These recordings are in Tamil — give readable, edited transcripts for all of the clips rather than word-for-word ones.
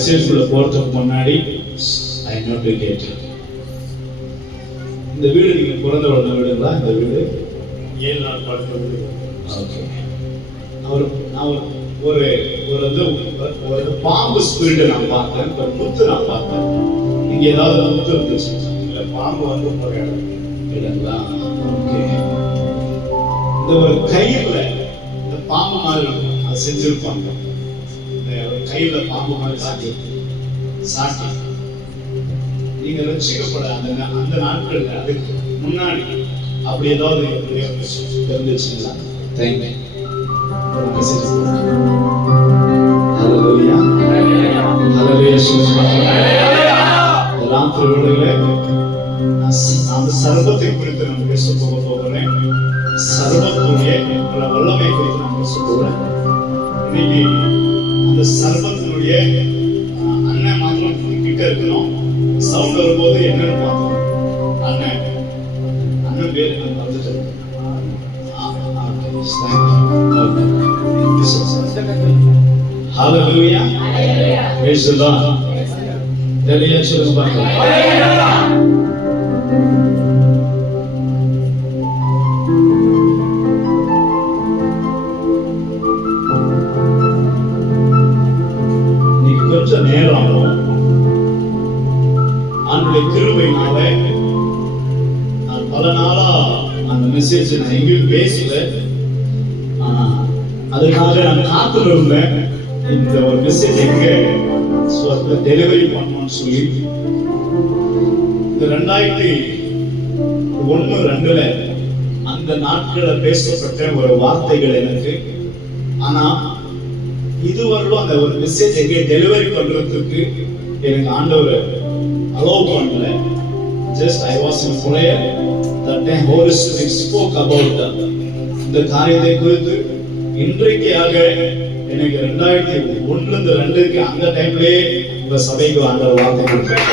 மெசேஜ்குள்ள போறதுக்கு முன்னாடி ஐ நோ டு கெட் இந்த வீடு நீங்க பிறந்த வளர்ந்த வீடுங்களா? இந்த வீடு 7 நாள் படுத்த வீடு. ஓகே. நான் ஒரு ஒரு பாம்பு ஸ்பிரிட்டை நான் பார்த்தேன், ஒரு முத்து நான் பார்த்தேன். இங்க ஏதாவது முத்து இருந்துச்சு? இல்ல, பாம்பு வந்து போற இடம் இல்லைங்களா? ஓகே. இந்த ஒரு கயிறுல இந்த பாம்பு மாதிரி அது செஞ்சிருப்பாங்க. இந்த கையில பாம்பு மாதிரி சாட்டி நீங்க ரட்சிக்கப்பட அந்த நாட்கள்ல அதுக்கு முன்னாடி அப்படி ஏதாவது தெரிஞ்சிச்சுங்களா? தேங்க்யூ. ஹalleluya ராத்திரி வேளையிலே அந்த சர்வத்தை குறித்து நான் பேச போகிறேன். சர்வத்துடைய வல்லமை குறித்து நான் பேச போகிறேன். இன்னைக்கு அந்த சர்வத்தினுடைய அண்ணன் மாத்திரம் கிட்ட இருக்கணும். சவுண்ட் வரும்போது என்னன்னு பார்த்தோம். அண்ணன் பேர் நான் வந்துட்டேன். Hallelujah. Praise the Lord. Hallelujah. சொல்லுங்க பாருங்க. நீங்க கொஞ்ச நேரம் ஆண்டுடைய கிருபையினால நான் பல நாளா அந்த மெசேஜ் நான் எங்கேயும் பேசல. அதுக்காக நான் காத்துல இருந்தேன். இந்த ஒரு மெசேஜ் எங்க டெலிவரி பண்ணணும்னு சொல்லி இந்த 2001-2 அந்த நாட்கள பேசப்பட்ட ஒரு வார்த்தைகள் எனக்கு. ஆனா இதுவரையிலும் அந்த ஒரு மெசேஜ் எங்க டெலிவரி பண்றதுக்கு எனக்கு ஆண்டவர் அலோவ் பண்ணல. Just I was in prayer. that time Holy Spirit spoke about இந்த காரியத்தை குறித்து. இன்றைக்காக எனக்கு 2001-2 அந்த டைம்லயே இந்த சபைக்கு ஆண்டவர் வார்த்தை கொடுத்தார்.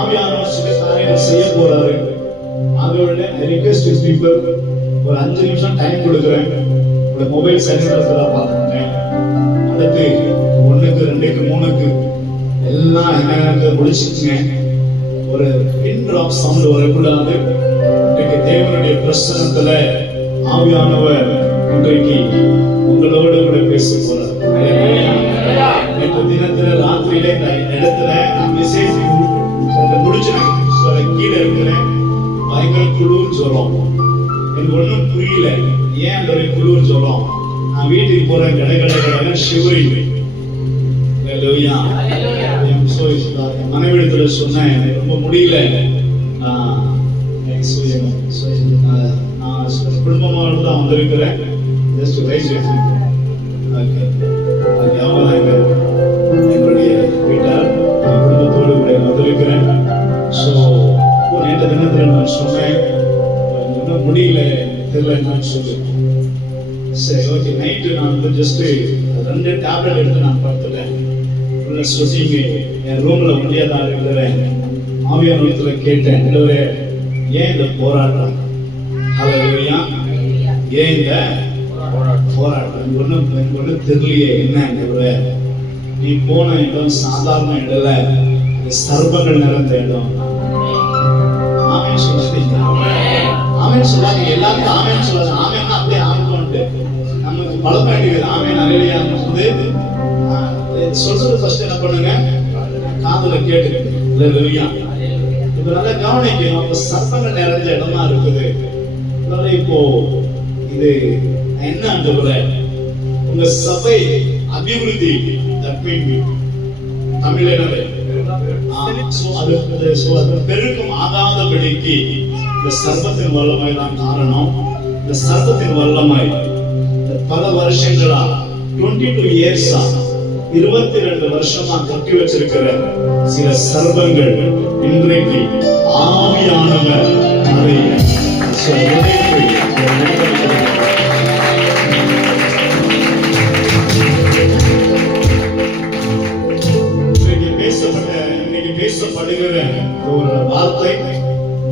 ஆவியானவர் சில காரியங்கள் செய்ய போறாரு. அதோட ரிக்வெஸ்ட் பீப்பிள் ஒரு 5 நிமிஷம் டைம் கொடுக்குறேன். உங்க மொபைல் சைலன்ஸ்ல பாத்துங்க. அடுத்து 1க்கு 2க்கு 3க்கு எல்லாம் என்ன முடிச்சுங்க. ஒரு பின் டிராப் சவுண்ட் வரக்கூடாது. இன்றைக்கு தேவனுடைய பிரசன்னத்துல ஆவியானவர் இன்றைக்கு உங்களோடு கூட பேச போறார். நேற்று தினத்துல ராத்திரியில இந்த இடத்துல நான் மெசேஜ் முடிச்சு கீழே இருக்கிறேன். பயங்கர குளிர் ஜுரம். எனக்கு ஒன்றும் புரியல ஏன் அந்த குளிர் ஜுரம். நான் வீட்டுக்கு போறேன். கடை ஷிவரிங். மனைவிடத்துல சொன்னேன் எனக்கு ரொம்ப முடியல. நான் குடும்பமாக தான் வந்திருக்கிறேன். எங்களுடைய வீட்டார் குடும்பத்தோடு வந்திருக்கிறேன். ஸோ நேற்று தினத்தில் நான் சொன்னேன் இன்னும் முடியல தெரியலன்னு சொல்லி. சரி, ஓகே. நைட்டு நான் வந்து ஜஸ்ட் 2 டேப்லெட் எடுத்து நான் படுத்துட்டேன். உள்ள சொன்னீங்க என் ரூம்ல முடியா தான் இருக்கிறேன். ஆவியானவரத்துல கேட்டேன், ஏன் இந்த போராட்டம்? ஹல்லேலூயா. ஏன் இந்த போராட்டம்? ஒன்றும் தெரியலையே என்ன. நீ போன இடம் சாதாரண இடல, சர்வங்கள் நிறைந்த இடம். ஆமென் சொல்லுங்க. ஆமென் சொல்லாங்க. எல்லாரும் ஆமென் சொல்லாங்க. ஆமென்னா அப்படியே ஆமென்ட்டு நமக்கு பழக்க வேண்டியது. ஆமென் ஹல்லேலூயா வந்து சொல்றது ஃபர்ஸ்ட் என்ன பண்ணுங்க, காதுல கேட்டுக்கங்க. ஹல்லேலூயா. இப்ப நல்லா கவனிக்கணும். அப்ப சர்வங்கள் நிறைஞ்ச இடமா இருக்குது. இப்போ இது என்ன ஆண்டவரே, உங்க சபை அபிவிருத்தி தமிழ் என்னது பெருக்கும் ஆகாதபடிக்கு இந்த சர்வத்தின் வல்லமை தான் காரணம். இந்த சர்வத்தின் வல்லமை பல வருஷங்களா 22 இயர்ஸா 22 வருஷமா கட்டி வச்சிருக்கிற சில சர்வங்கள் இன்றைக்கு ஆவியானவர் அதை பேசப்படுகிற ஒரு வார்த்தை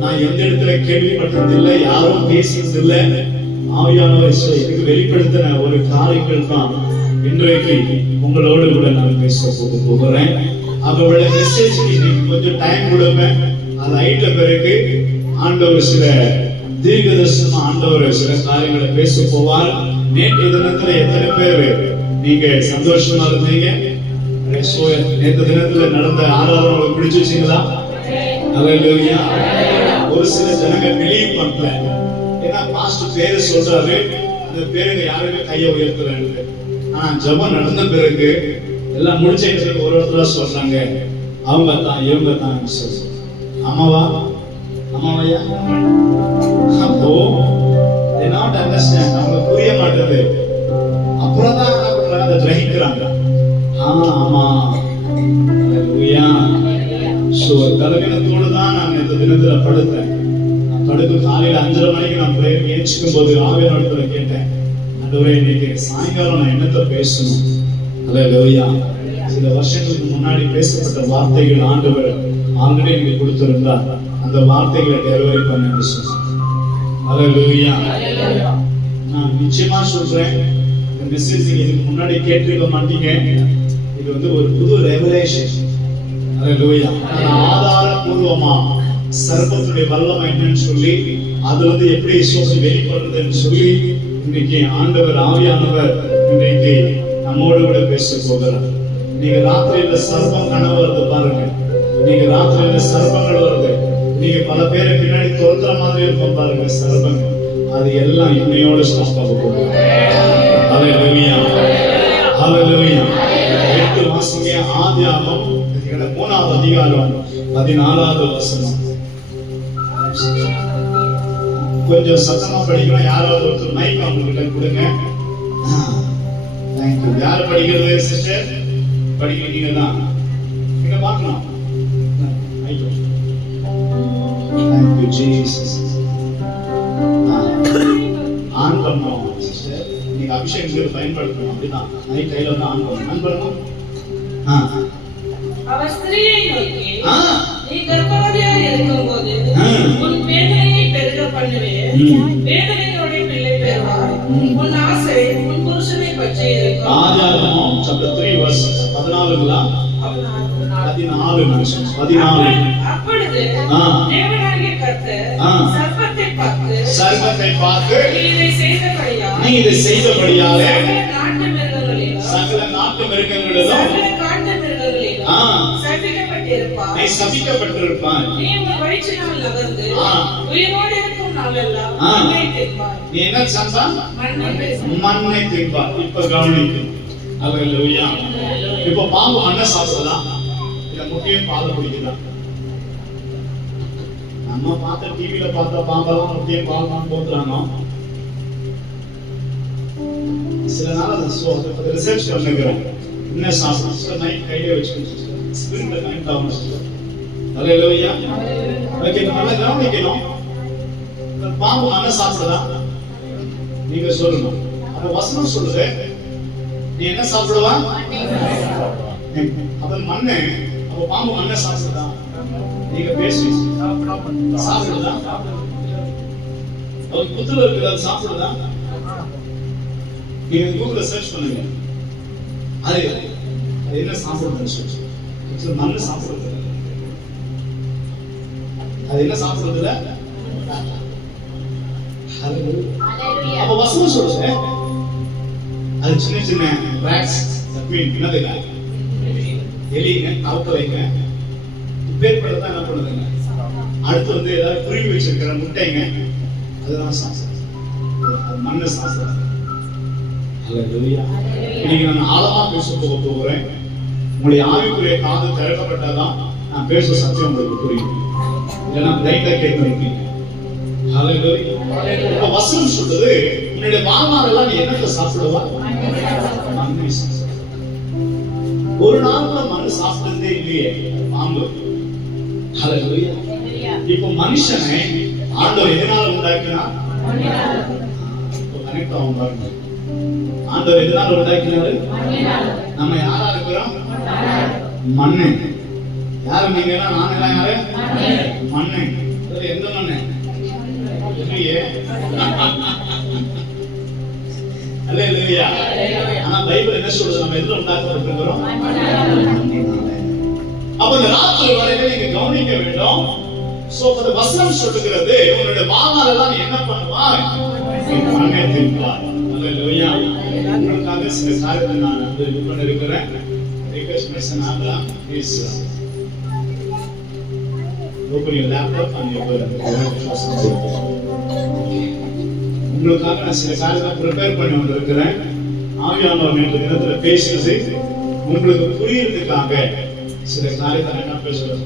நான் எந்த இடத்துல கேள்விப்பட்டதில்லை, யாரும் பேசியதில்லை. ஆவியானவர் இதுக்கு வெளிப்படுத்தின ஒரு காரியங்கள் தான் இன்றைக்கு உங்களோடு கூட நான் பேச போகிறேன். அவங்களோட மெசேஜ்க்கு நீங்க கொஞ்சம் டைம் கொடுங்க. அது ஆயிட்ட பிறகு ஆண்டவர் சில தீர்க்கதரிசனமா ஆண்டவர் சில காரியங்களை பேச போவார். நேற்று தினத்துல எத்தனை பேர் நீங்க சந்தோஷமா இருந்தீங்க? நேற்று தினத்துல நடந்த ஆராதனை பிடிச்சிருச்சீங்களா? அல்லேலூயா. ஒரு சில ஜனங்க பிலீவ் பண்ணல. ஏன்னா பாஸ்டர் பேரு சொல்றாரு, அந்த பேருங்க யாருமே கையை உயர்த்தலன்னு. ஆனா ஜெபம் நடந்த பிறகு எல்லாம் முடிச்ச ஒரு இடத்துல சொல்றாங்க, அவங்க தான் இவங்க தான் சொல்றாங்க. ஆமாவா? ஆமாவையா? அப்போ they not understand, அவங்க புரிய மாட்டேது. அப்புறம் தான் என்ன பண்றாங்க, அதை கிரகிக்கிறாங்க. ஆமா, அல்லேலூயா. சோ தலைவினத்தோடு தான் நான் இந்த தினத்துல படுத்தேன். நான் படுத்து காலையில 5:30 மணிக்கு நான் பிரேயர் ஏஞ்சிக்கும் போது ஆவியானவரிடத்துல கேட்டேன், ஆண்டவரே இன்னைக்கு சாயங்காலம் நான் என்னத்தை பேசணும்? அல்லேலூயா. சில வருஷங்களுக்கு முன்னாடி பேசப்பட்ட வார்த்தைகள் ஆண்டவர் ஆல்ரெடி எனக்கு கொடுத்திருந்தா அந்த வார்த்தைகளை டெலிவரி பண்ண சொன்னேன். அல்லேலூயா. நான் நிச்சயமா சொல்றேன், இந்த மெசேஜ் நீங்க இதுக்கு முன்னாடி கேட்டிருக்க மாட்டீங்க. இது வந்து ஒரு புது ரெவலேஷன். அல்லேலூயா. ஆதாரபூர்வமா சர்ப்பத்துடைய வல்லமை என்னன்னு சொல்லி அது வந்து எப்படி சோசி வெளிப்படுறதுன்னு சொல்லி இன்னைக்கு ஆண்டவர் ஆவியானவர் இன்னைக்கு நம்மோடு கூட பேச போகிறார். நீங்க ராத்திரியில சர்ப்பம் கனவு வருது பாருங்க. நீங்க ராத்திரியில சர்ப்பங்கள் வருது. நீங்க பல பேரை பின்னாடி துரத்துற மாதிரி இருக்கும் பாருங்க சர்ப்பங்கள். அது எல்லாம் இன்னையோட ஸ்டாப் ஆக போகுது. அல்லேலூயா. அல்லேலூயா. 8 மாசங்க ஆதியாகமம் 3வது அதிகாரம் 14வது வசனம். கொஞ்சம் சத்தமா படிக்கணும். யாராவது ஒருத்தர் மைக் அவங்ககிட்ட கொடுங்க. தேங்க்யூ. யார் படிக்கிறது சிஸ்டர்? படிக்கிறீங்க தான். நீங்க பார்க்கணும். Thank you Jesus. ஆன் பண்ணணும் சிஸ்டர். நீங்க அபிஷேகத்துக்கு பயன்படுத்தணும். அப்படிதான் மைக் கையில வந்து ஆன் பண்ணணும். அவர் ஸ்திரீயை நோக்கி, நீ கர்ப்பவதியாக இருக்கும்போது உன் வேதனையை பெருக பண்ணுவேன். வேதனையோட பிள்ளை பெறுவாய். உன் ஆசை உன் புருஷனை பற்றி இருக்கும். ஆதியாகமம் chapter 3 verse 14ங்களா? 14. அப்பொழுது தேவனாகிய கர்த்தர் சர்ப்பத்தை பார்த்து நீ இதை செய்தபடியால் சகல நாட்டு மிருகங்களிலும் நீ சபிக்கப்பட்டிருப்பாய். நீ உன் வயிற்றினால் நகர்ந்து உயிரோடு இருக்கும் நாளெல்லாம் நீ என்ன சாப்பிட்டா? மண்ணை தின்பாய். இப்ப கவனிக்கு. அல்லேலூயா. இப்ப பாம்பு மண்ணை சாப்பிடுதா? இல்ல முட்டையும் பால் குடிக்குதா? நம்ம பார்த்த டிவில பார்த்த பாம்பெல்லாம் முட்டையும் பால் தான் போட்டுறாங்க. சில நாள் அதை ரிசர்ச் பண்ணுகிறேன். என்ன சாப்பிடும்? சில நைட் கையில வச்சுக்கணும். ஸ்பிரிட்ல கனெக்ட் ஆகணும். அல்லேலூயா. ஓகே, நல்லா கவனிக்கணும். பாம்பு மண்ணை சாப்பிடுதா? நீங்க சொல்லணும். அப்ப வசனம் சொல்லுது, நீ என்ன சாப்பிடுவா? அப்ப மண்ணு. அப்ப பாம்பு மண்ணை சாப்பிடுதா? நீங்க பேசுவீங்க. சாப்பிடுதா? அது புத்துல இருக்குது, அது சாப்பிடுதா? நீங்க கூகுள்ல சர்ச் பண்ணுங்க. அது என்ன சாப்பிடுதுன்னு சொல்லி. மண்ணு சாப்பிடுறது. அது என்ன சாப்பிடுறது இல்ல? அப்ப வசனம் சொல்லுங்க, அது சின்ன சின்ன ராட்ஸ், என்னதுங்க, எலிங்க, கவுக்கலைங்க, இப்பேற்பட்டதான் என்ன பண்ணுதுங்க. அடுத்து வந்து ஏதாவது குருவி வச்சிருக்கிற முட்டைங்க, அதுதான் சாப்பிடுறது. அது மண்ணை சாப்பிடுறது. இன்னைக்கு நான் ஆழமா பேச போகிறேன். உங்களுடைய ஆவிக்குரிய காது திறக்கப்பட்டாதான் நான் பேச சத்தியம் உங்களுக்கு புரியும். இல்லைன்னா பிரைட்டா கேட்க வைப்பீங்க. இப்ப வசனம் சொல்றது, உன்னுடைய வாழ்நாளெல்லாம் நீ என்னத்தை சாப்பிடுவா? மண்ணை சாப்பிடுவா. ஒரு நாள்ல மண்ணு சாப்பிட்டதே இல்லையே பாம்பு. இப்ப மனுஷனை ஆண்டவர் எதனால உண்டாக்கினா? கனெக்ட் ஆகும் பாருங்க. ஆண்டவர் எதனால உண்டாக்கினாரு? நம்ம யாரா இருக்கிறோம்? மண்ணு. யாரு நீங்க? நான் யாரு? மண்ணு. எந்த மண்ணு? அல்லேலூயா. ஆனா பைபிள் என்ன சொல்றது? நம்ம எதுல உண்டாக்கப்பட்டிருக்கிறோம்? அப்ப இந்த ராத்திரி வரையில நீங்க கவனிக்க வேண்டும். சோ அந்த வசனம் சொல்லுகிறது, உன்னுடைய வாழ்நாள் எல்லாம் நீ என்ன பண்ணுவாய்? மண்ணை தின்பாய். அல்லேலூயா. உங்களுக்காக சில காரியத்தை நான் இது பண்ணிருக்கிறேன். ரிக்வெஸ்ட் மெசன் ஆகலாம். Please open your laptop and your உங்களுக்காக நான் சில காரியத்தை ப்ரிப்பேர் பண்ணி வந்திருக்கிறேன். ஆவியானவர் நேற்று தினத்துல பேசுறது உங்களுக்கு புரியறதுக்காக சில காரியத்தை என்ன பேசுறது.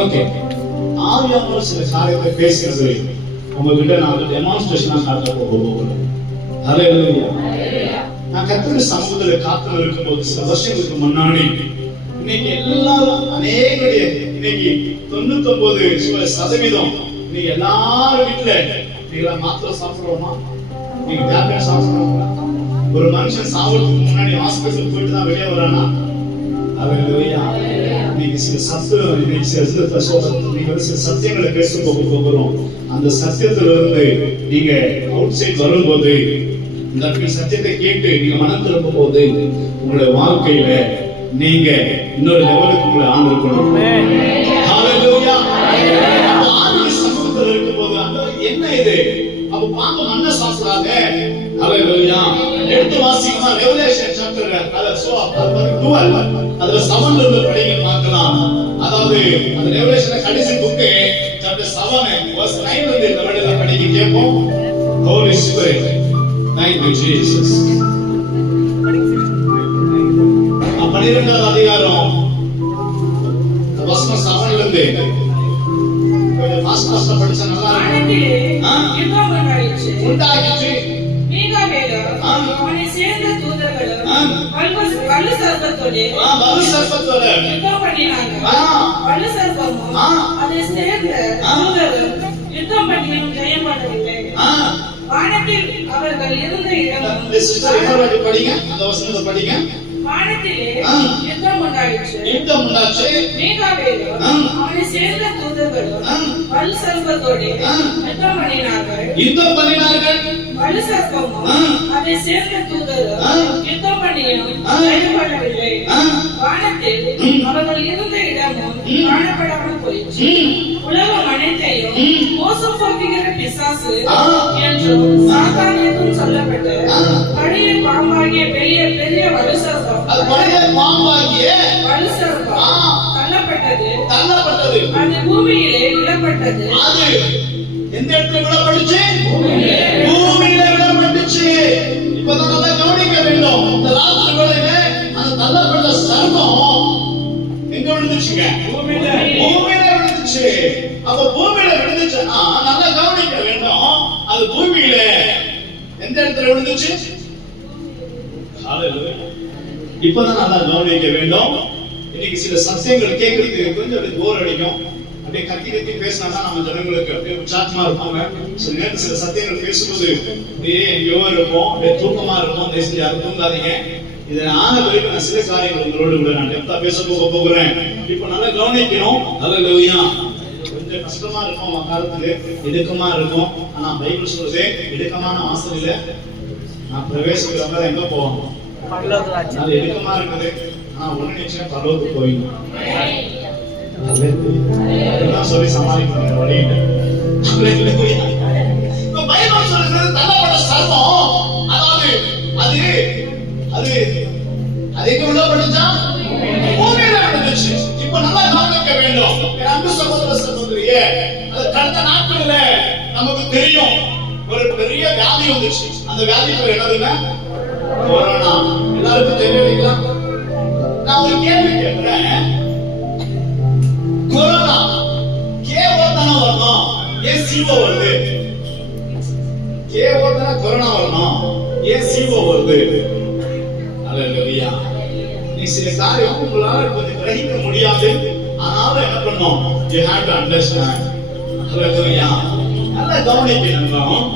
ஓகே, ஆவியானவர் சில காரியத்தை பேசுறது உங்ககிட்ட நான் டெமான்ஸ்ட்ரேஷனா காட்ட போகிறேன். ஹல்லேலூயா. நான் கர்த்தருடைய சமூகத்துல காத்து இருக்கும்போது சில வருஷங்களுக்கு முன்னாடி இன்னைக்கு எல்லாரும் அநேகருடைய இன்னைக்கு 99% நீங்க எல்லாரும் வீட்டுல நீங்க மாத்திரை சாப்பிடுறோமா? நீங்க டேப்லெட் சாப்பிடுறோமா? ஒரு மனுஷன் சாப்பிடுறதுக்கு முன்னாடி ஹாஸ்பிட்டல் போயிட்டு தான் வெளியே வரானா? அல்லேலூயா. நீங்க சில சத்தியம் இன்னைக்கு சில சத்தியங்களை பேச போகிறோம். அந்த சத்தியத்துல இருந்து நீங்க அவுட் சைட் வரும்போது இந்த சத்தியத்தை கேட்டு நீங்க மனம் திரும்பும் போது உங்களுடைய வாழ்க்கையில நீங்க இன்னொரு லெவலுக்கு உங்களை ஆண்டிருக்கணும். ஹல்லேலூயா. ஆண்டவர் சமூகத்துல இருக்கும்போது அந்த என்ன இது? அப்ப பாம்பு மண்ணை சாப்பிடாத. ஹல்லேலூயா. எடுத்து வாசிக்கமா ரெவலேஷன் சாப்டர் அதுல 12 அதுல 7 இருந்து படிங்க பார்க்கலாம். அதாவது அந்த ரெவலேஷன் கடைசி புக் சாப்டர் 7 verse 9 இருந்து இந்த வழியில படிக்க கேட்போம். Holy Spirit, thank you Jesus. 12வது அதிகாரம் வசனம் 7 இருந்து கொஞ்சம் ஃபாஸ்டா படிச்சா நல்லா இருக்கும். உண்டாகிச்சு அவனை சேர்ந்த தூதர்களும் வலு சர்ப்பத்தோடு யுத்தம் பண்ணினாங்க. வலு சர்ப்பமும் அதை சேர்ந்த தூதரும் யுத்தம் பண்ணியும் ஜெயம் பண்ணவில்லை. வானத்தில் அவர்கள் இருந்த இடமும் படிங்க, அந்த வசனத்தை படிங்க. வானத்திலே யுத்தம் உண்டாயிற்று. மீகாவேலும் அவனை சேர்ந்த தூதர்களும் வலு சர்ப்பத்தோடு யுத்தம் பண்ணினார்கள். வலு சர்ப்பமும் அதை சேர்ந்த தூதரும் யுத்தம் பண்ணியும் ஜெயம் பண்ணவில்லை. வானத்தில் அவர்கள் இருந்த இடமும் காணப்படாமல் போயிற்று. உலகம் அனைத்தையும் மோசம் போக்குகிற பிசாசு என்றும் சாத்தான் என்றும் சொல்லப்பட்ட பழைய பாம்பாகிய பெரிய பெரிய வலு சர்ப்பம் தள்ளப்பட்டது. அது பூமியிலே விடப்பட்டது. அது எந்த இடத்துல விடப்பட்டுச்சு? பூமியில விடப்பட்டுச்சு. இப்பதான் நல்லா கவனிக்க வேண்டும். இந்த ராத்திரி வேளையில அந்த தள்ளப்பட்ட சர்ப்பம் எங்க விழுந்துச்சுங்க? பூமியில விழுந்துச்சு. அப்ப பூமியில விழுந்துச்சுன்னா நல்லா கவனிக்க வேண்டும். அது பூமியில எந்த இடத்துல விழுந்துச்சு? இப்பதான் நல்லா கவனிக்க வேண்டும். இன்னைக்கு சில சத்தியங்கள் கேட்கறதுக்கு கொஞ்சம் போர் அடிக்கும். அப்படியே கத்தி கத்தி பேசினா நம்ம ஜனங்களுக்கு அப்படியே உற்சாகமா இருப்பாங்க. சில நேரத்தில் சில சத்தியங்கள் பேசும்போது அப்படியே எங்கேயோ இருப்போம், அப்படியே தூக்கமா இருக்கும். தயவுசெய்து யாரும் தூங்காதீங்க. இதை ஆன வரைக்கும் நான் சில காரியங்கள் உங்களோடு கூட நான் டெப்தா பேச போகிறேன். இப்ப நல்லா கவனிக்கணும். அல்லேலூயா. கொஞ்சம் கஷ்டமா இருக்கும் காலத்துல, இடுக்கமா இருக்கும். ஆனா பைபிள் சொல்றது இடுக்கமான வாசல் இல்ல, நான் பிரவேசிக்கிறவங்க எங்க போவோம்? அது இடுக்கமா இருக்குது. ஆனா ஒண்ணு நிச்சயம் பரலோகத்துக்கு போயிடும். சொல்லி சமாளிக்கணும் வழியில. பைபிள் சொல்றது தள்ளப்பட்ட சர்ப்பம். அதாவது அது அது அது எங்க விடப்பட்டுச்சா? பூமியில விழுந்துச்சு. இப்ப நல்லா கவனிக்க வேண்டும். அன்பு சகோதர சகோதரியே, அது கடந்த நாட்கள்ல நமக்கு தெரியும் ஒரு பெரிய வியாதி வந்துச்சு. அந்த வியாதி பேர் என்னதுன்னா கொரோனா. எல்லாருக்கும் தெரியுங்களா? நான் ஒரு கேள்வி கேட்கிறேன். கொரோனா கேஓ தானே வரணும், ஏன் சிஓ வருது? கேஓ தானே கொரோனா வரணும், ஏன் சிஓ வருது? அல்லேலூயா. நீ சில காரியம் உங்களால கொஞ்சம் கிரகிக்க முடியாது. ஆனாலும் என்ன பண்ணணும்? You have to understand. அல்லேலூயா. நல்லா கவனிக்கணும்.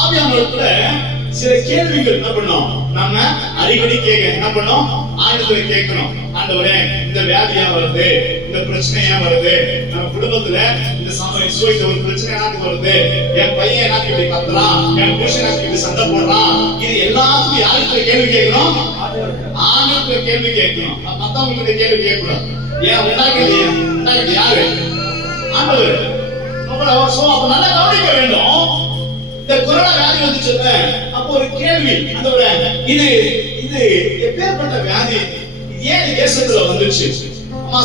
ஆவியானவர்கிட்ட சில கேள்விகள் என்ன பண்ணோம்? நம்ம அடிக்கடி கேட்க என்ன பண்ணோம்? ஆண்டவரை கேட்கணும். ஆண்டவரே, இந்த வியாதியா வருது, இந்த பிரச்சனையா வருது, நம்ம குடும்பத்துல இந்த சமயம் இந்த ஒரு பிரச்சனை எனக்கு வருது, என் பையன் எனக்கு இப்படி கத்துறான், என் புருஷன் எனக்கு இப்படி சண்டை போடுறான், இது எல்லாத்துக்கும் யாருக்கு கேள்வி கேட்கணும்? ஆண்டுக்கு கேள்வி கேட்கணும். மத்தவங்களுக்கு கேள்வி கேட்கக்கூடாது. ஏன் உண்டாக்கியது யாரு? ஆண்டவர். அப்ப நல்லா கவனிக்க வேண்டும். இந்த கொரோனா வியாதி வந்துச்சு, அப்போ ஒரு கேள்வி, அதோட இது எப்பேற்பட்ட வியாதி, ஏன் தேசத்துல வந்துச்சு?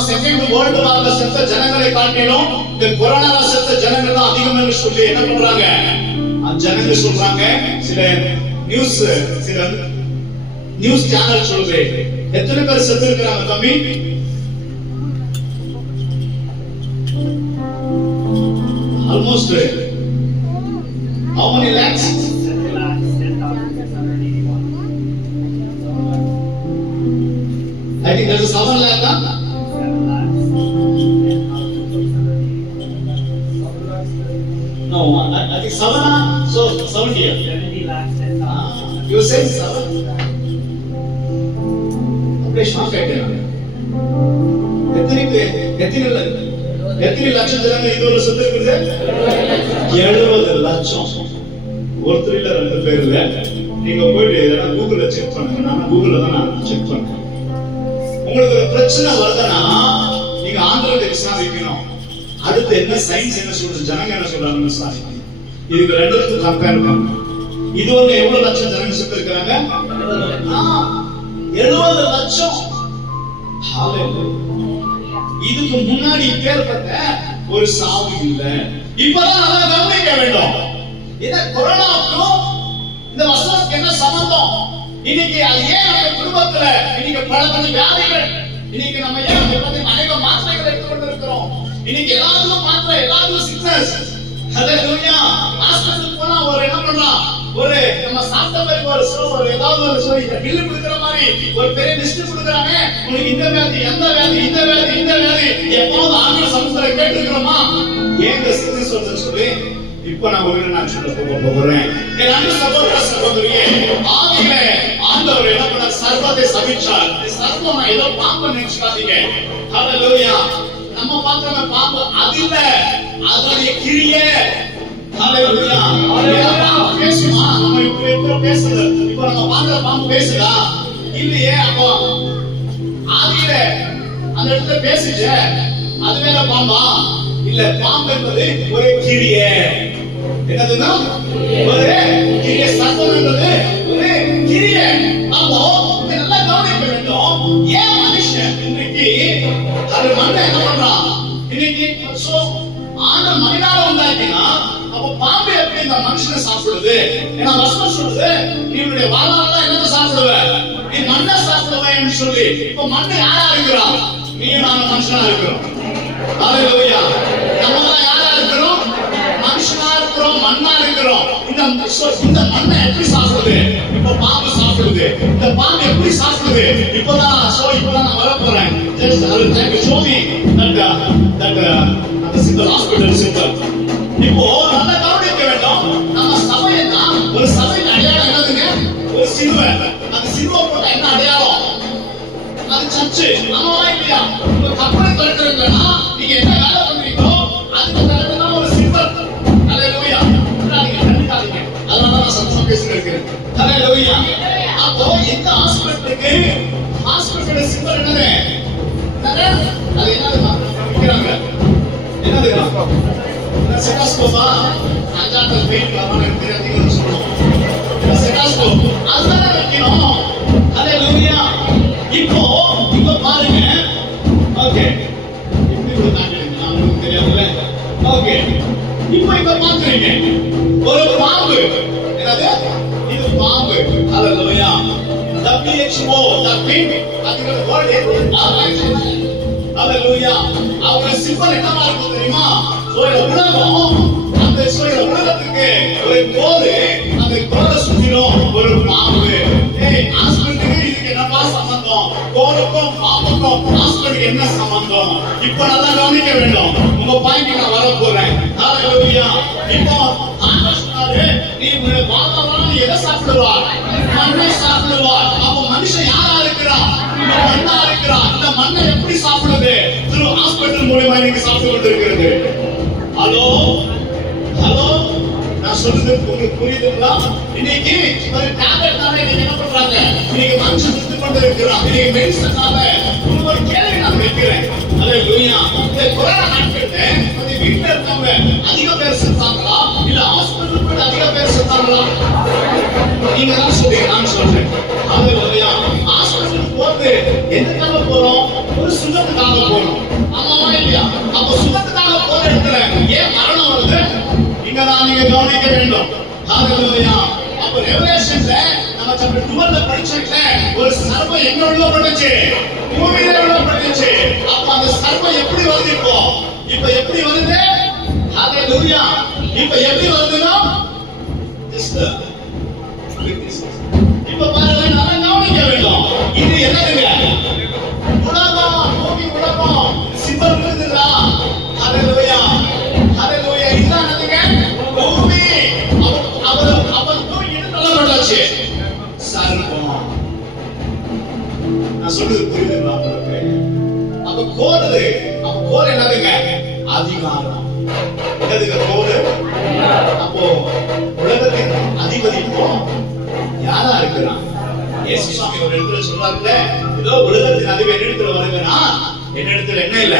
செகண்ட் வேர்ல்டு வார்ல செத்த ஜனங்களை காட்டிலும் இந்த கொரோனா செத்த ஜனங்கள் தான் அதிகம் என்று சொல்லி என்ன பண்றாங்க? ஜனங்க சொல்றாங்க. சில நியூஸ் சேனல் சொல்லுது. எத்தனை பேர் செத்து இருக்கிறாங்க தம்பி? Almost how many lakhs? I think there's a 7 lakh. No, I think 7. So 70 lakhs. You say 7? அப்படியே ஷாக் ஆயிட்டேன். எத்தனை லட்சம் ஜனங்க இது ஒரு சொத்து இருக்குது? 70 லட்சம். ஒருத்தர் இல்ல, 2 பேர் இல்ல. நீங்க போயிட்டு இதெல்லாம் கூகுள்ல செக் பண்ணுங்க. நான் கூகுள்ல தான் நான் செக் பண்றேன். உங்களுக்கு ஒரு பிரச்சனை வருதுன்னா நீங்க ஆண்டவரை விசாரிக்கணும். அடுத்து என்ன சயின்ஸ் என்ன சொல்றது, ஜனங்க என்ன சொல்றாங்கன்னு விசாரிக்கணும். இதுக்கு ரெண்டுத்துக்கும் கம்பேர் பண்ணுங்க. இது வந்து எவ்வளவு லட்சம் ஜனங்க செத்து இருக்காங்க? 70 லட்சம். இதுக்கு முன்னாடி இப்பேற்பட்ட ஒரு சாவு இல்ல. இப்பதான் நல்லா கவனிக்க வேண்டும். இந்த கொரோனாவுக்கும் இந்த வசனத்துக்கு என்ன சம்பந்தம்? இன்னைக்கு ஏன் நம்ம குடும்பத்துல இன்னைக்கு பல வியாதிகள், இன்னைக்கு நம்ம ஏன் அதை பத்தி அநேக மாத்திரைகள் எடுத்துக்கொண்டு இருக்கிறோம். இன்னைக்கு எல்லாத்துக்கும் மாத்திரை, எல்லாத்துக்கும் சிக்னஸ். ஹல்லேலூயா. ஹாஸ்பிடலுக்கு போனா ஒரு என்ன பண்றான், ஒரு நம்ம சாப்பிட்ட மாதிரி ஒரு ஏதாவது ஒரு சொல்லி பில்லு கொடுக்கிற மாதிரி ஒரு பெரிய லிஸ்ட் கொடுக்குறாங்க. உங்களுக்கு இந்த வியாதி, அந்த வியாதி, இந்த வியாதி, இந்த வியாதி, எப்போது ஆண்டவர் சமூகத்துல கேட்டுக்கிறோமா? ஏங்க சிக்னஸ் வந்து சொல்லி இப்ப நான் ஒரு நான் சொல்ல போகிறேன். என் அன்பு சகோதர சகோதரியே, ஆவியிலே ஆண்டவர் என்ன பண்ண சர்வத்தை சபிச்சார். சர்வம் ஏதோ பாம்பு நினைச்சுக்காதீங்க. ஹல்லேலூயா. நம்ம பார்க்கிற பாம்பு அது இல்ல, அதனுடைய கிரியை. ஹல்லேலூயா. பேசுமா? நம்ம இப்ப பேசுறது, இப்ப நம்ம பார்க்கிற பாம்பு பேசுதா? இல்லையே. அப்போ ஆவியிலே அந்த இடத்துல பேசுச்சு, அது வேற பாம்பா? இல்ல, பாம்பு என்பது ஒரு கிரியை. என்னதுன்னா ஒரு கிரியை. சர்வம் என்பது ஒரு கிரியை. அப்போ நல்லா கவனிக்க வேண்டும். ஏன் மனுஷன் இன்னைக்கு அது மண்ணை என்ன பண்றான்? இன்னைக்கு ஆண்டவர் மனிதனால உண்டாக்கினா அப்ப பாம்பு எப்படி இந்த மனுஷனை சாப்பிடுது? ஏன்னா வசனம் சொல்லுது, நீ உன்னுடைய வாழ்நாள் என்னத்தை சாப்பிடுவ? நீ மண்ணை சாப்பிடுவேன்னு சொல்லி. இப்ப மண்ணை யாரா இருக்கிறான்? நீ நாம மனுஷனா இருக்கிறோம். ஹல்லேலூயா. நம்ம தான் யாரா இருக்கிறோம்? மனுஷனா இருக்கிறோம், மண்ணா இருக்கிறோம். இந்த மண்ணை எப்படி சாப்பிடுது? இப்ப பாம்பு சாப்பிடுது. இந்த பாம்பு எப்படி சாப்பிடுது? இப்பதான் நான் வர போறேன். Just show me that அந்த சித்தர் ஹாஸ்பிடல் சித்தர். இப்போ நல்லா கவனிக்க வேண்டும். நம்ம சபைனா ஒரு சபையின் அடையாளம் என்னதுங்க? ஒரு சிலுவை. அந்த சிலுவை போட்ட என்ன அடையாளம்? அது சர்ச்சு. ஆமாவா இல்லையா? உங்க கப்பலை திறக்கிறீங்கன்னா நீங்க என்ன வேலை பண்றீங்களோ அதுக்கு தகுந்த ஒரு சிம்பல். ஹல்லேலூயா. கண்டிப்பாதீங்க. அதனால நான் சத்தம் பேசிட்டு ஹல்லேலூயா. அப்போ இந்த ஹாஸ்பிடலுக்கு ஹாஸ்பிடல் சிம்பல் என்னது? அது என்னதுமா? விக்கிறாங்க. என்னதுங்க? செட்டாஸ்கோபா? அஞ்சாவது பெயின் காரணம் எனக்கு தெரியாதுன்னு சொல்றோம். செட்டாஸ்கோப். அதுதான் வைக்கணும். ஹல்லேலூயா. இப்போ பாருங்க. ஓகே. இப்படி ஒரு காட்டுங்க. நமக்கு தெரியாதுல்ல. ஓகே. இப்போ பாக்குறீங்க ஒரு பாம்பு. என்னது? இது பாம்பு. ஹல்லேலூயா. WHO that mean அதுக்கு வேர்ட் என்ன? ஹல்லேலூயா. அவங்க சிம்பல் என்னவா இருக்கும் தெரியுமா? உலகம் அந்த உலகத்துக்கு ஒரு கோடு, அந்த கோடை சுத்திலும் ஒரு பாம்பு. ஹாஸ்பிட்டலுக்கு இதுக்கு என்னப்பா சம்பந்தம்? கோடுக்கும் பாம்புக்கும் ஹாஸ்பிட்டலுக்கு என்ன சம்பந்தம்? இப்ப நல்லா கவனிக்க வேண்டும். உங்க பாயிண்ட் நான் வர போறேன். ஹல்லேலூயா. இப்போ ஆண்டவர் சொன்னாரு, நீ வாழ்நாள் எதை சாப்பிடுவா? மண்ணை சாப்பிடுவா. அப்ப மனுஷன் யாரா இருக்கிறா? மண்ணா இருக்கிறா. இந்த மண்ணை எப்படி சாப்பிடுது? திரு ஹாஸ்பிட்டல் மூலமா இன்னைக்கு சாப்பிட்டு கொண்டிருக்கிறது. ஹலோ ஹலோ, நான் சொல்றது உங்களுக்கு புரியுதுங்களா? இன்னைக்கு ஒரு டேப்லெட்னால நீங்க என்ன பண்றாங்க? இன்னைக்கு மனுஷன் சுத்தி கொண்டு இருக்கிறான். இன்னைக்கு மெடிசனால ஒரு கேள்வி நான் வைக்கிறேன். அல்லேலூயா. இந்த கொரோனா நாட்கள்ல வந்து வீட்டுல இருக்கவங்க அதிக பேர் செத்தாங்களா இல்ல ஹாஸ்பிட்டல் போய் அதிக பேர் செத்தாங்களா? நீங்க தான் சொல்றீங்க, நான் சொல்றேன். அல்லேலூயா. ஹாஸ்பிட்டலுக்கு போறது எதுக்காக போறோம்? ஒரு சுகத்துக்காக போறோம். ஆமாவா இல்லையா? அப்ப சுகத்துக்காக போற இடத்துல ஏன் மரணம் வருது? இங்கதான் நீங்க கவனிக்க வேண்டும். ஹalleluya. அப்ப ரெவலேஷன்ல நம்ம சாப்டர் 12ல படிச்சோம்ல, ஒரு சர்ப்பம் எங்க விழுந்துச்சு? பூமியில விழுந்துச்சு. அப்ப அந்த சர்ப்பம் எப்படி வருது இப்போ? இப்ப எப்படி வருது? ஹalleluya. இப்ப எப்படி வருதுன்னா இப்ப பாருங்க, நல்லா கவனிக்க வேண்டும். இது என்னதுங்க? உலகம், பூமி உலகம். சிம்பல் விழுதுதா? ஹalleluya. ஹalleluya. இதுதான் என்னதுங்க? பூமி. அவர் பூமி என்ன தள்ளப்பட்டாச்சு? சர்ப்பம். நான் சொல்றது புரியுதுங்களா உங்களுக்கு? அப்ப கோடு, அப்ப கோடு என்னதுங்க? அதிகாரம். என்னதுங்க கோடு? அப்போ உலகத்தின் அதிபதி யாரா இருக்கிறான்? இயேசு சுவாமி ஒரு இடத்துல சொல்றாருல்ல, ஏதோ உலகத்தின் அதிபதி என்னிடத்துல வருகிறா, என்னிடத்துல என்ன இல்ல?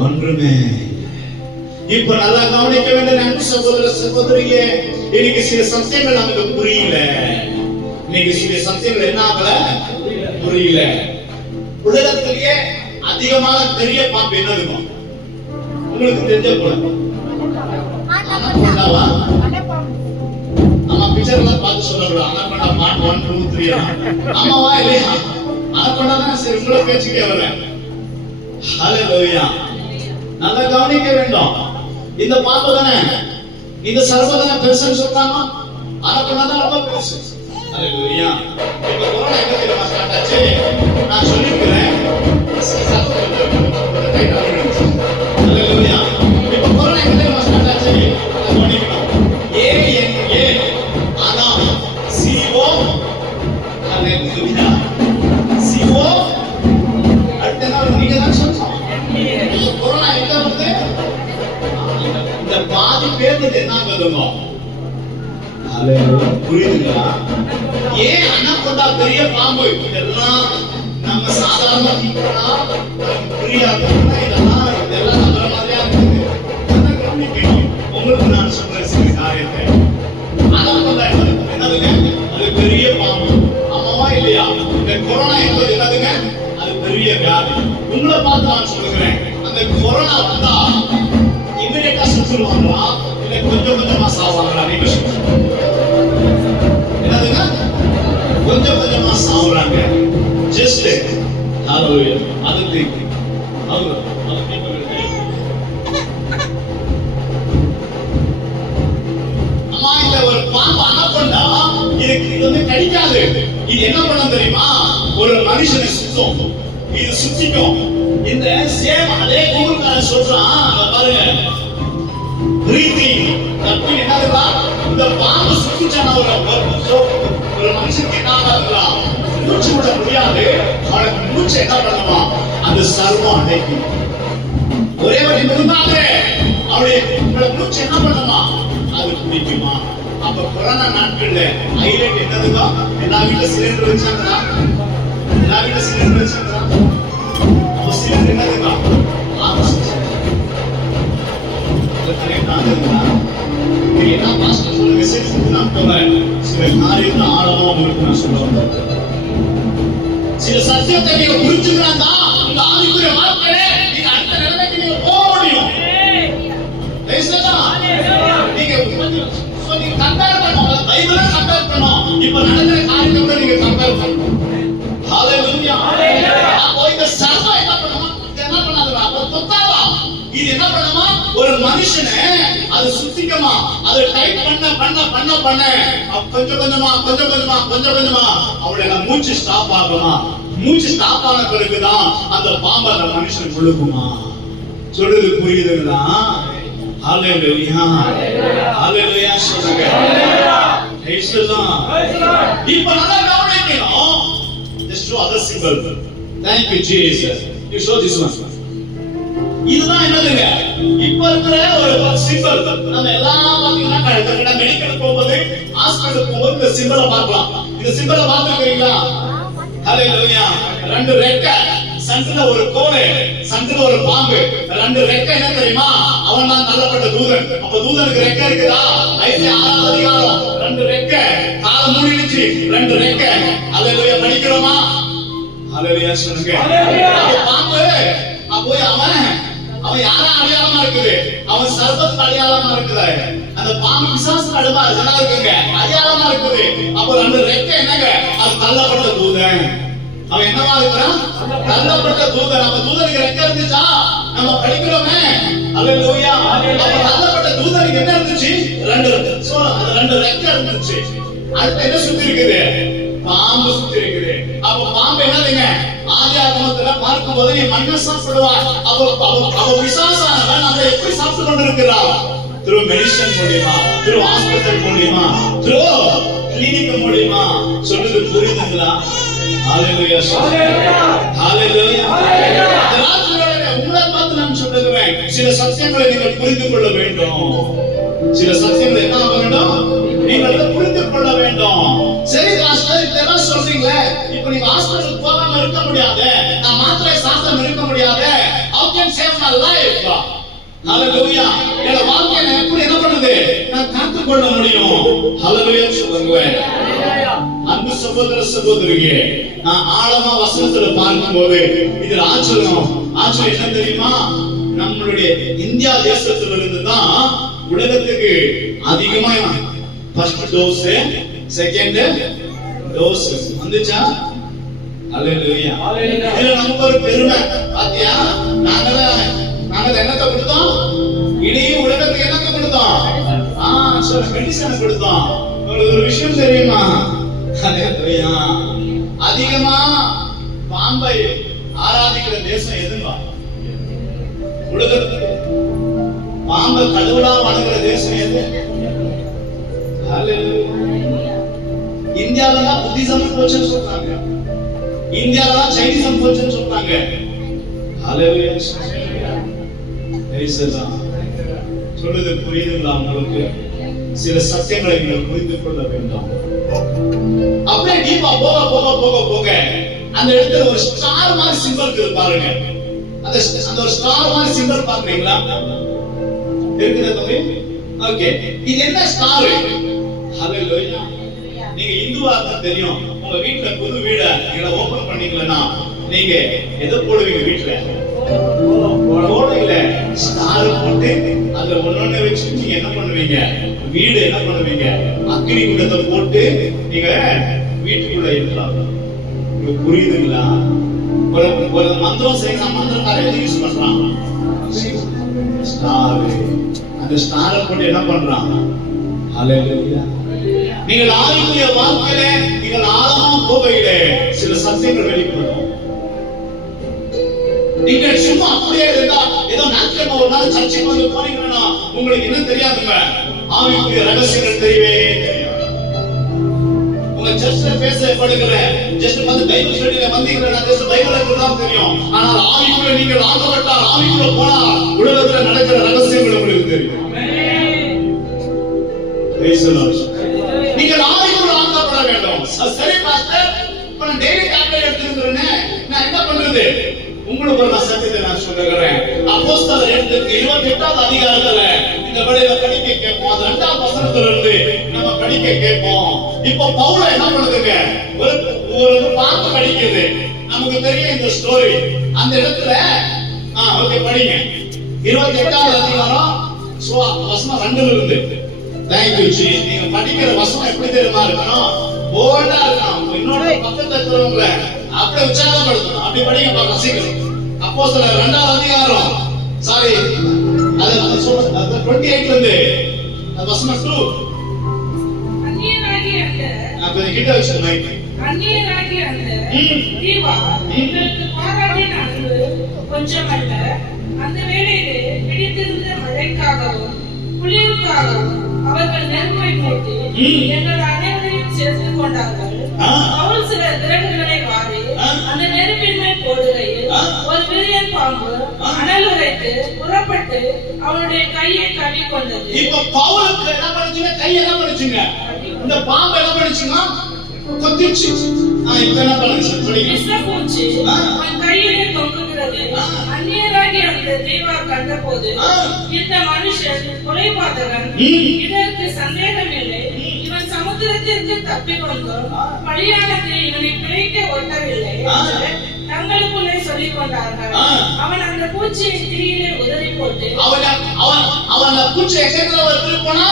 ஒன்றுமே. இப்ப நல்லா கவனிக்க வேண்டிய அன்பு சகோதர சகோதரியே, இன்னைக்கு சில சத்தியங்கள் நமக்கு புரியல. இன்னைக்கு சில சத்தியங்கள் என்ன ஆகல? புரியல. உலகத்திலேயே அதிகமான பெரிய பாம்பு என்ன இருக்கும்? உங்களுக்கு தெரிஞ்ச போல அனகொண்டாவா? நம்ம பிக்சர்ல பார்த்து சொல்லக்கூடாது. Anaconda part 1 2 3. ஆமாவா இல்லையா? அனகொண்டா தான் சரி, உங்களை பேச்சுக்கே வரேன். ஹalleluya. நல்லா கவனிக்க வேண்டும். இந்த பாம்பு தானே, இந்த சர்ப்பம் தானே பெருசுன்னு சொல்றாங்க. அனகொண்டா தான் ரொம்ப பெருசு. ஹalleluya. இப்ப கொரோனா எங்க தெரியுமா ஸ்டார்ட் ஆச்சு? நான் சொல்லிருக்கிறேன். ஹalleluya. இப்ப கொரோனா எங்க தெரியுமா ஸ்டார்ட் ஆச்சு? கவனிக்கணும். ANA ஆனா CO. ஹalleluya. CO அடுத்த நாள் நீங்க தான் சொல்லணும். கொரோனா எங்க வந்து இந்த பாதி பேருக்கு என்ன ஆகுதுங்க? ஹalleluya. புரியுதுங்களா? ஏன் அனகொண்டா பெரிய பாம்பு? இதெல்லாம் நம்ம சாதாரணமா தீக்கிறோம்னா நமக்கு புரியாது. இதெல்லாம் நம்புற மாதிரியா இருக்குது. உங்களுக்கு நான் சொல்ற சில காரியத்தை அனகொண்டா என்னதுங்க? அது பெரிய பாம்பு. ஆமாவா இல்லையா? இந்த கொரோனா என்பது என்னதுங்க? அது பெரிய வியாதி. உங்களை பார்த்து நான் சொல்லுகிறேன், அந்த கொரோனா வந்தா இமிடியேட்டா சுற்றுவாங்களா இல்ல கொஞ்சம் கொஞ்சமா சாவாங்களா? நீங்க சொல்லுங்க. என்னதுங்க? கொஞ்சம் கொஞ்சமா சாவுறாங்க. ஜஸ்ட் ஹalleluya. அதுக்கு அவங்க அம்மா, இந்த ஒரு பாம்பு அனகொண்டா இது வந்து கடிக்காது. இது என்ன பண்ணும் தெரியுமா? ஒரு மனுஷனை சுத்தம், இது சுத்திக்கும். இந்த சேம் அதே கூகுள்காரன் சொல்றான், அத பாருங்க, பிரீத்திங் தப்பி என்னதுடா? இந்த பாம்பு சுத்திச்சான ஒரு மனுஷனுக்கு என்ன ஆகுதுடா? மூச்சு விட முடியாது. அவனுக்கு மூச்சு என்ன பண்ணுமா? அந்த சர்வம் அடைக்கும். ஒரே வழி இருந்தாங்க அவருடைய மூச்சு என்ன பண்ணுமா? அது பிடிக்குமா? அப்ப கொரோனா நாட்கள்ல ஹைலைட் என்னதுங்க? எல்லா வீட்டுல சிலிண்டர் வச்சாங்களா? எல்லா வீட்டுல சிலிண்டர் வச்சாங்களா? அப்ப சிலிண்டர் என்னதுங்க? ஆக்சிஜன். என்ன பாஸ்டர் சொல்ல மெசேஜ் நான் போறேன். சில காரியத்தை ஆழமா உங்களுக்கு நான் சொல்ல, சில சத்தியத்தை நீங்க புரிஞ்சுக்கிறாங்க. இந்த ஆவிக்குரிய வாழ்க்கையில நீங்க அடுத்த நிலைமைக்கு நீங்க போக முடியும். நீங்க கம்பேர் பண்ணணும், பைபிளை கம்பேர் பண்ணணும். இப்ப நடக்கிற காரியத்தை நீங்க கம்பேர் பண்ணணும். ஹalleluya. அப்போ இந்த சர்வம் என்ன பண்ணுமா? என்ன பண்ணாதுடா? அப்ப தொத்தாவா? இது என்ன பண்ணுமா? ஒரு மனுஷனை அது சுத்திக்குமா? அது டைப் பண்ண கொஞ்சம் கொஞ்சமா அவளோட மூச்சு ஸ்டாப் ஆகுமா? மூச்சு ஸ்டாப் ஆன பிறகுதான் அந்த பாம்பு அந்த மனுஷன் விழுகுமா? சொல்றது புரியுதுங்களா? ஹalleluya. ஹalleluya சொல்லுங்க. இப்ப நல்லா கவனிக்கணும். Just show other symbol. Thank you Jesus. You show this one. இதுதான் என்னதுங்க இப்ப இருக்கிற ஒரு சிம்பல். நம்ம எல்லாம் பாத்தீங்கன்னா மெடிக்கல் போகும்போது ஹாஸ்பிட்டல் போகும்போது இந்த சிம்பலை பார்க்கலாம். இந்த சிம்பலை பார்த்துருக்கீங்களா? ஹalleluya. ரெண்டு ரெக்கை, சந்தில ஒரு கோலை, சந்தில ஒரு பாம்பு, ரெண்டு ரெக்கை. என்ன தெரியுமா? அவன் தான் தள்ளப்பட்ட தூதன். அப்ப தூதனுக்கு ரெக்கை இருக்குதா? ஐசியா 6வது அதிகாரம். ரெண்டு ரெக்கை, கால மூடிடுச்சு, ரெண்டு ரெக்கை. ஹalleluya. படிக்கிறோமா? ஹalleluya சொல்லுங்க. அப்ப பாம்பு அப்போ அவன் யாரா அடையாளமா இருக்குது? அவன் சர்வத்துக்கு அடையாளமா இருக்குது. அந்த பாம்பு பிசாசு அடையாளமா இருக்குங்க, அடையாளமா இருக்குது. அப்ப ரெண்டு ரெக்கை என்னங்க? அது தள்ளப்பட்ட தூதன். அவன் என்னவா இருக்கிறான்? தள்ளப்பட்ட தூதன். அப்ப தூதனுக்கு ரெக்கை இருந்துச்சா? நம்ம படிக்கிறோமே. ஹalleluya. அப்ப தள்ளப்பட்ட தூதனுக்கு என்ன இருந்துச்சு? ரெண்டு ரெக்கை இருந்துச்சு. அடுத்து என்ன சுத்தி இருக்குது? பாம்பு சுத்தி இருக்குது. அப்ப பாம்பு என்னதுங்க? ஆதியாகமத்துல பார்க்கும்போது நீ மண்ணை சாப்பிடுவாய். அப்ப பிசாசானவன் நம்ம எப்படி சாப்பிட்டு கொண்டிருக்கிறான்? த்ரூ மெடிசன் மூலியமா, த்ரூ ஹாஸ்பிட்டல் மூலியமா, த்ரூ கிளினிக் மூலியமா. சொல்லுது புரியுதுங்களா? ஹalleluya. ஹalleluya. உங்களை பார்த்து நான் சொல்லுகிறேன், சில சத்தியங்களை நீங்கள் புரிந்து கொள்ள வேண்டும். சில சத்தியங்களை என்ன வேண்டும்? நீங்கள் புரிந்து கொள்ள வேண்டும். சரி பாஸ்டர், இதெல்லாம் சொல்றீங்களே, இப்போ நீங்க ஹாஸ்பிடலுக்கு போகாம இருக்க முடியாது, நான் மாத்திரை சாப்பிடாம இருக்க முடியாது. How can save my life? ஹalleluya. என் வாழ்க்கையை நான் எப்படி என்ன பண்ணுது? நான் காத்துக் கொள்ள முடியும். ஹalleluya சொல்லுங்க. அன்பு சகோதர சகோதரியே, நான் ஆழமா வசனத்துல பார்க்கும்போது இதுல ஆச்சரியம் என்ன தெரியுமா? நம்மளுடைய இந்தியா தேசத்துல இருந்து தான் உலகத்துக்கு அதிகமா ஃபர்ஸ்ட் டோஸ், செகண்ட் டோஸ் வந்துச்சா? ஹalleluya. இதுல நமக்கு ஒரு பெருமை. பாத்தியா, நாங்க என்னத்தை கொடுத்தோம்? இனி உலகத்துக்கு என்னத்தை கொடுத்தோம்? மெடிசன் கொடுத்தோம். உங்களுக்கு ஒரு விஷயம் தெரியுமா? ஹalleluya. அதிகமா பாம்பை ஆராதிக்கிற தேசம் எதுவா? உலகத்துக்கு பாம்பை கடவுளா வணங்குற தேசம் எது? ஹalleluya. இந்தியால தான் புத்திசம் போச்சுன்னு சொல்றாங்க, இந்தியால தான் சைனிசம் போச்சுன்னு சொல்றாங்க. ஹalleluya. சொல்லுது புரியுதுங்களா உங்களுக்கு? சில சத்தியங்களை நீங்கள் புரிந்து கொள்ள வேண்டும். அப்படியே டீப்பா போக போக போக போக அந்த இடத்துல ஒரு ஸ்டார் மாதிரி சிம்பல் இருக்கு பாருங்க. அந்த ஒரு ஸ்டார் மாதிரி சிம்பல் பாக்குறீங்களா? இருக்குதா தம்பி? ஓகே, இது என்ன ஸ்டார்? ஹalleluya. நீங்க இந்துவா இருந்தா தெரியும், உங்க வீட்ல புது வீட நீங்க ஓபன் பண்ணீங்களா, நீங்க எதை போடுவீங்க? வீட்ல போடுவீங்க ஸ்டார் போட்டு அதுல ஒன்னொன்னு வச்சு நீங்க என்ன பண்ணுவீங்க? வீடு என்ன பண்ணுவீங்க? அக்னி குண்டத்தை போட்டு நீங்க வீட்டுக்குள்ள இருக்கலாம். உங்களுக்கு புரியுதுங்களா? ஒரு மந்திரம் செய்ய மந்திரக்கார எது யூஸ் பண்றான்? ஸ்டார். அந்த ஸ்டாரை போட்டு என்ன பண்றான்? ஹalleluya. நீங்கள் ஆவிக்குரிய வாழ்க்கையில நீங்கள் ஆழமா போகையிலே சில சத்தியங்கள் வெளிப்படும். நீங்கள் சும்மா அப்படியே இருந்தா ஏதோ நாட்கள் ஒரு நாள் சர்ச்சைக்கு வந்து போனீங்கன்னா உங்களுக்கு என்ன தெரியாதுங்க? ஆவிக்குரிய ரகசியங்கள் தெரியவே தெரியாது. உங்க சர்ச்சில் பேசப்படுகிற ஜஸ்ட் வந்து பைபிள் ஸ்டடியில வந்தீங்கன்னா ஜஸ்ட் பைபிளுக்கு தான் தெரியும். ஆனால் ஆவிக்குள்ள நீங்கள் ஆக்கப்பட்டால், ஆவிக்குள்ள போனால் உலகத்துல நடக்கிற ரகசியங்கள் உங்களுக்கு தெரியும். நீங்கள் ஆவிக்குள்ள ஆக்கப்பட வேண்டும். சரி பாஸ்டர், இப்ப நான் டெய்லி டேப்லெட் எடுத்துக்கிறேன், நான் என்ன பண்றது? உங்களுக்கு ஒரு சத்தியத்தை நான் சொல்லுகிறேன். அப்போஸ்தலர் 28வது அதிகாரத்துல இந்த வேளையில படிக்க கேட்போம். அது 2வது வசனத்துல இருந்து நம்ம படிக்க கேட்போம். இப்ப பவுல் என்ன பண்ணுதுங்க? ஒரு பாம்பு கடிக்குது. நமக்கு தெரியும் இந்த ஸ்டோரி. அந்த இடத்துல ஓகே படிங்க. 28வது அதிகாரம் வசனம் 2ல இருந்து. Thank you G. நீங்க படிக்கிற வசனம் எப்படி தெரியுமா இருக்கணும்? போல்டா இருக்கணும். இன்னொரு பக்கத்துல இருக்கிறவங்க அப்படியே உற்சாகப்படுத்தணும். அப்படி படிங்க பார்க்கலாம் சீக்கிரம். அப்போஸ்தலர் 2வது அதிகாரம் சாரி அது 28ல இருந்து வசனம் 2. அந்நியராகிய அந்த கிட்ட வச்சு மைக். அந்நியராகிய அந்த தீவா உங்களுக்கு பாராட்டின அன்பு கொஞ்சமல்ல. அந்த வேளையிலே பிடித்திருந்த மழைக்காகவும் குளிருக்காகவும் அவர்கள் நெருப்பை மூட்டி எங்கள் அனைவரையும் சேர்த்துக் கொண்டார்கள். பவுல் சில விறகுகளை வாரி அந்த நெருப்பின் மேல் போடுகையில் ஒரு விரியன் பாம்பு பாம்பு அனல் உரைத்து புறப்பட்டு அவனுடைய கையை கவ்விக்கொண்டது. இப்ப பவுலுக்கு என்ன பண்ணுச்சுங்க? கை என்ன பண்ணுச்சுங்க? இந்த பாம்பு என்ன பண்ணுச்சுங்க? கொத்திச்சு. இப்ப என்ன பண்ணுச்சு? விஷப்பூச்சி அவன் கையிலே தொங்குகிறது. அந்நியராகி அந்த தீவார் கண்டபோது இந்த மனுஷன் கொலைபாதகன், இதற்கு சந்தேகமில்லை, இவன் சமுத்திரத்திற்கு தப்பி வந்தோம், பலியானது இவனை பிழைக்க ஒட்டவில்லை என்று தங்களுக்குள்ளே சொல்லிக் கொண்டார்கள். அவன் அந்த பூச்சியை தீயிலே உதறி போட்டு அவன் பூச்சியை உதறி போனா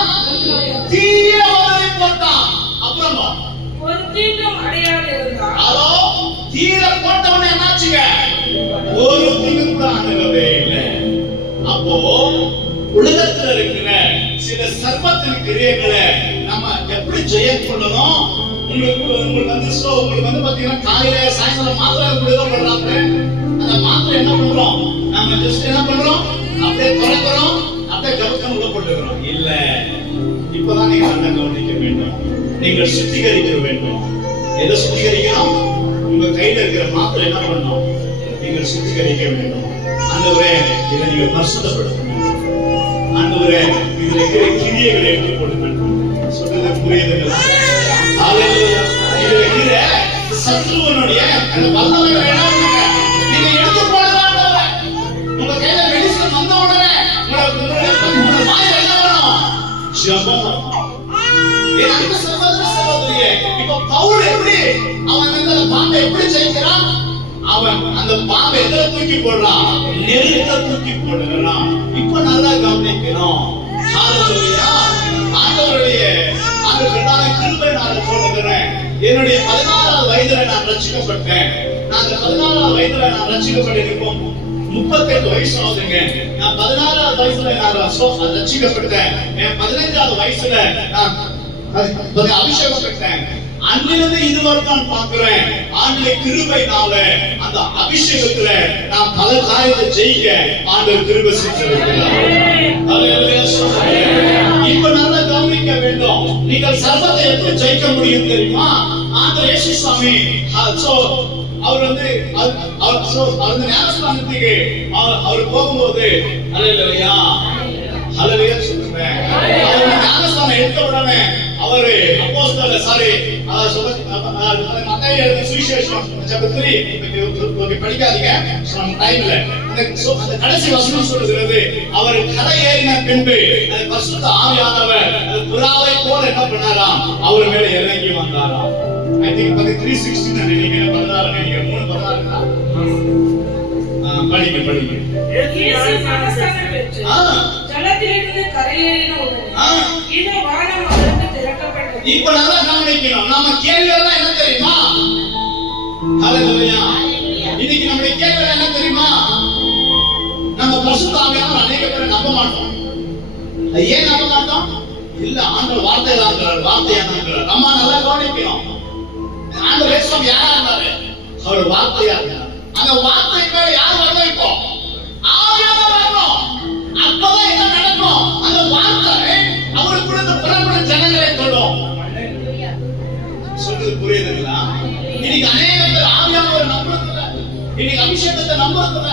தீயில உதறி போட்டான். அப்புறமா ஒரு தீங்கும் அடையாது இருந்தான். அதோ தீயில போட்டவன என்னாச்சுங்க? ஒரு தீங்கும் கூட அணுகவே இல்லை. அப்போ உலகத்துல இருக்கிற சில சர்வத்தின் கிரியைகளை நம்ம எப்படி ஜெயம் கொள்ளணும்? உங்களுக்கு வந்து பாத்தீங்கன்னா காலையில சாயங்காலம் மாத்திரை கொடுக்கப்படுறாங்க. அந்த மாத்திரை என்ன பண்றோம்? நம்ம ஜஸ்ட் என்ன பண்றோம்? அப்படியே குறைக்கிறோம், அப்படியே கவக்கம் விடப்பட்டுக்கிறோம். இல்ல, இப்பதான் நீங்க நல்லா கவனிக்க வேண்டும். நீங்கள் சுத்திகரிக்க வேண்டும். எதை சுத்திகரிக்கணும்? உங்க கையில இருக்கிற மாத்திரை என்ன பண்ணணும்? நீங்கள் சுத்திகரிக்க வேண்டும். ஆண்டவரே, இதை நீங்க பரிசுத்தப்படுத்தணும். ஆண்டவரே, இதுல இருக்கிற கிரியைகளை எடுத்து போடுங்க. சொல்றது புரியுதுங்களா? இதுல இருக்கிற சத்ருவனுடைய அந்த வல்லமைகளை என்ன பண்ணுங்க? நீங்க எடுத்து போடுங்க. உங்க கையில மெடிசன் வந்த உடனே உங்க வாயில என்ன பண்ணணும்? ஜெபம். அன்பு சகோதர சகோதரியே, இப்ப பவுல் எப்படி அவன் அந்த பாம்பை எப்படி ஜெயிக்கிறான்? அவன் அந்த பாம்பை எதுல தூக்கி போடுறான்? நெருப்புல தூக்கி போடுறான். இப்ப நல்லா கவனிக்கணும். ஹalleluya. ஆண்டவருடைய அந்த பிரதான கிருபை நான் சொல்லுகிறேன். என்னுடைய 16வது வயதுல நான் ரட்சிக்கப்பட்டேன். நான் அந்த 16வது வயதுல நான் ரட்சிக்கப்பட்டிருக்கோம். 38 வயசு ஆகுதுங்க. நான் 16வது வயசுல நான் ரட்சிக்கப்பட்டேன். 15வது வயசுல நான் அபிஷேகம் பெற்றேன். அன்றிலிருந்து இதுவரைக்கும் நான் பார்க்கிறேன். ஆண்டுடைய கிருபையினால அந்த அபிஷேகத்துல நான் பல காரியத்தை ஜெயிக்க ஆண்டவர் கிருபை செஞ்சிருக்கிறார். இப்ப நல்லா கவனிக்க வேண்டும். நீங்கள் சர்வத்தை எப்படி ஜெயிக்க முடியும் தெரியுமா? ஆண்டவர் இயேசு சுவாமி அவர் வந்து ஞானஸ்நானத்துக்கு அவர் போகும்போது அல்லேலூயா அல்லேலூயா சொல்லுங்க. அவர் ஞானஸ்நானம் எடுத்த உடனே அவரு அப்போஸ்தலர் மத்தேயு எழுதின சுவிசேஷம் chapter 3 படிக்காதீங்க, டைம்ல அந்த கடைசி வசனம் சொல்லுகிறது, அவர் கரை ஏறின பின்பு பரிசுத்த ஆவியானவர் புறாவை போல என்ன பண்ணாராம்? அவர் மேல இறங்கி வந்தாராம். I think 3:16 நினைக்கிறேன், 16 நினைக்கிறேன், 3:16 படிங்க. இயேசு ஞானஸ்நானம் பெற்று ஜலத்திலிருந்து கரையேறின உடனே இதோ வானம் அவருக்கு திறக்கப்பட்டது. இப்ப நல்லா கவனிக்கணும். நம்ம கேள்வி எல்லாம் என்ன தெரியுமா? ஹalleluya. இன்னைக்கு நம்முடைய கேள்வி என்ன தெரியுமா? நம்ம பரிசுத்த ஆவியானவர் அநேக பேர் நம்ப மாட்டோம். ஏன் நம்ப மாட்டோம்? இல்ல, ஆண்டவர் வார்த்தை தான்ங்கறார், வார்த்தையா தான்ங்கறார். நம்ம நல்லா கவனிக்கணும். ஆண்டவர் இயேசு யாரா இருந்தாரு? அவர் வார்த்தையா இருந்தார். அந்த வார்த்தை மேல யார் வரணும்? இப்போ ஆவியானவர் வரணும். அப்பதான் என்ன நடக்கும்? அந்த வார்த்தை அவருக்குள்ள இந்த புறப்படும் ஜனங்களை தொடும். சொல்றது புரியுதுங்களா? இன்னைக்கு அநேக பேர் ஆவியானவரை நம்புறதில்ல, இன்னைக்கு அபிஷேகத்தை நம்புறதில்ல,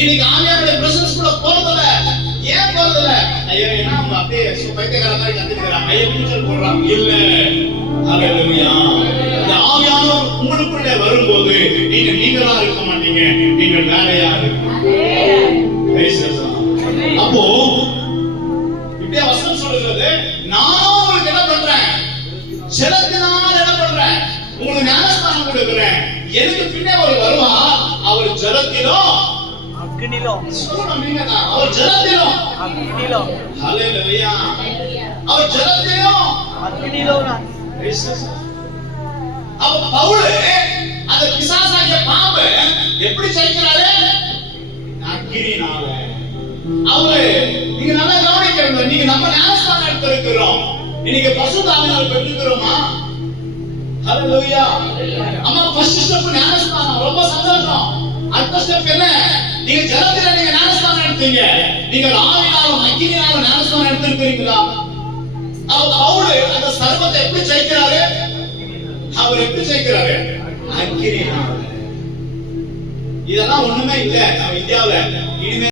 இன்னைக்கு ஆவியானவருடைய பிரசன்ஸ் கூட போறதில்ல. ஏன் போறதில்ல? ஐயோ, ஏன்னா அவங்க அப்படியே பைத்தியக்கார மாதிரி கண்டுக்கிறாங்க, ஐயோ நீச்சல் போடுறாங்க. இல்ல, ஹalleluya. இந்த ஆவியானவர் உங்களுக்குள்ளே வரும்போது நீங்களா இருக்க மாட்டீங்க, நீங்கள் வேறையா இருப்பீங்க. அப்போ இப்படியே வசனம் சொல்லுகிறது, நானும் உங்களுக்கு என்ன பண்றேன்? ஜலத்தினால் என்ன பண்றேன்? உங்களுக்கு ஞானஸ்நானம் கொடுக்கிறேன். எனக்கு பின்னே ஒரு வருவா, அவர் ஜலத்திலும் அக்னியிலும். அவர் ஜலத்திலும் அக்னியிலும். ஹalleluya. அவர் ஜலத்திலும் அக்னியிலும். அப்ப பவுல் அந்த பிசாசாகிய பாம்பை எப்படி ஜெயிக்கிறாரு? அக்னியினால. அவரு நீங்க நல்லா கவனிக்கணும். நீங்க நம்ம ஞானஸ்நானம் எடுத்திருக்கிறோம், இன்னைக்கு பரிசுத்த ஆவியானவரை பெற்றுக்கிறோமா? ஹalleluya. அம்மா ஃபர்ஸ்ட் ஸ்டெப் ஞானஸ்நானம், ரொம்ப சந்தோஷம். அடுத்த ஸ்டெப் என்ன? நீங்க ஜலத்தில நீங்க ஞானஸ்நானம் எடுத்தீங்க, நீங்க ஆவியாலும் அக்னியாலும் ஞானஸ்நானம் எடுத்திருக்கிறீங்களா? பவுல் அந்த சர்வத்தை எப்படி ஜெயிக்கிறாரு? அவர் எப்படி ஜெயிக்கிறாரு? அக்னியினால. இதெல்லாம் ஒண்ணுமே இல்ல நம்ம இந்தியாவுல.